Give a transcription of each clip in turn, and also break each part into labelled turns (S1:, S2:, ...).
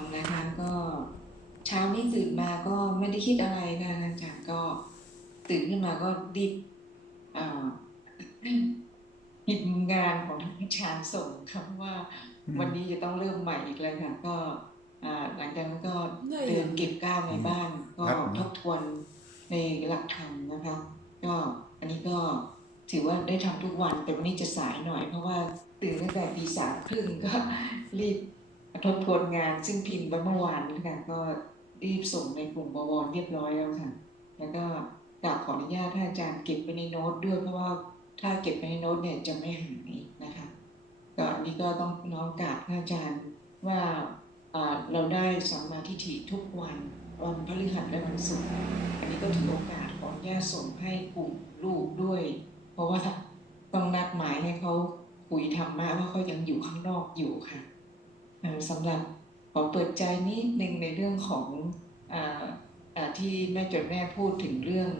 S1: ำนะคะ ก็เช้านี้ตื่นมาก็ไม่ได้คิดอะไรค่ะอาจารย์ก็ตื่นขึ้นมาก็รีบอ่าหยิบงานของท่านอาจารย์ส่งค่ะเพราะว่า
S2: อืม
S1: วันนี้จะต้องเริ่มใหม่อีกแล้วค่ะ ก็อ่าหลังจากนั้นก็
S3: ได้
S1: เดินเก็บก้าวในบ้าน ก็
S2: ครับ
S1: ทบทวนในหลักธรรมนะคะ ก็อันนี้ก็ถือว่าได้ทำทุกวันแต่วันนี้จะสายหน่อย เพราะว่าตื่นตั้งแต่ตีสามครึ่งก็รีบ ทบทวนงานซึ่งพิมพ์ไปเมื่อวานนะคะก็รีบส่งในกลุ่มบวรเรียบร้อยแล้วค่ะ แล้วก็กราบขออนุญาตท่านอาจารย์เก็บไปในโน้ตด้วยเพราะว่าถ้าเก็บไปในโน้ตเนี่ยจะไม่หายนะคะก็อันนี้ก็ต้องน้อมกราบท่านอาจารย์ว่าเราได้สัมมาทิฏฐิทุกวันวันพฤหัสและวันศุกร์อันนี้ก็ถือโอกาสขออนุญาตส่งให้กลุ่มลูกด้วย เพราะว่าต้องนัดหมายให้เขาคุยธรรมะว่าเขายังอยู่ข้างนอกอยู่ค่ะ สำหรับขอเปิดใจนิดหนึ่งในเรื่องของออที่แม่จดแม่พูดถึงเรื่อง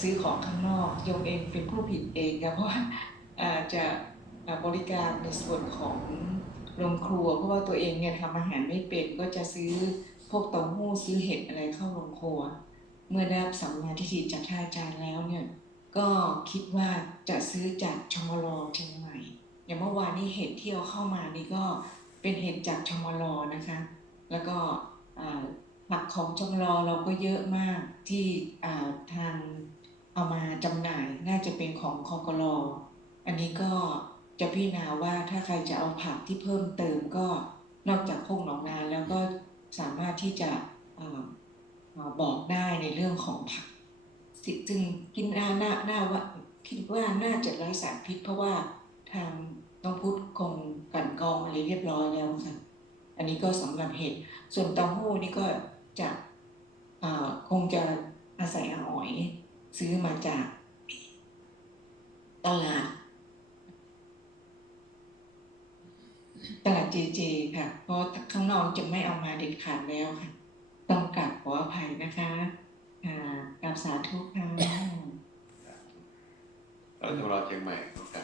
S1: ซื้อของข้างนอกยมเองเป็นผู้ผิดเองค่ะเพราะว่าจะบริการในส่วนของโรงครัว เพราะว่าตัวเองเนี่ยทำอาหารไม่เป็นก็จะซื้อพวกเต้าหู้ซื้อเห็ดอะไรเข้าโรงครัว เมื่อได้รับสัมมาทิฏฐิจากท่าอาจารย์แล้วเนี่ยก็คิดว่าจะซื้อจากชมรอเชียงใหม่อย่างเมื่อวานนี้เห็ดที่เอาเข้ามานี่ก็ เป็นเห็ดจากชมรนะคะ แล้วก็ผักของชมรเราก็เยอะมากที่ทางเอามาจำหน่ายน่าจะเป็นของคอกรออันนี้ก็จะพิจารณาว่าถ้าใครจะเอาผักที่เพิ่มเติมก็นอกจากโคกหนองนาแล้วก็สามารถที่จะออบอกได้ในเรื่องของผักสิจึงคิน่าน่าหน่าว่าคิดว่าน่าจะไร้สารพิษเพราะว่าทาง เรียบร้อยแล้วค่ะ อันนี้ก็สำหรับเห็ด ส่วนเต้าหู้นี่ก็จะคงจะอาศัยอาอ๋อย ซื้อมาจากตลาดตลาดเจเจค่ะ เพราะข้างนอกจะไม่เอามาเด็ดขาดแล้วค่ะ ต้องกลับขออภัยนะคะอากราบสาธุค่ะ
S4: แล้วชมรมเชียงใหม่ก็กลับ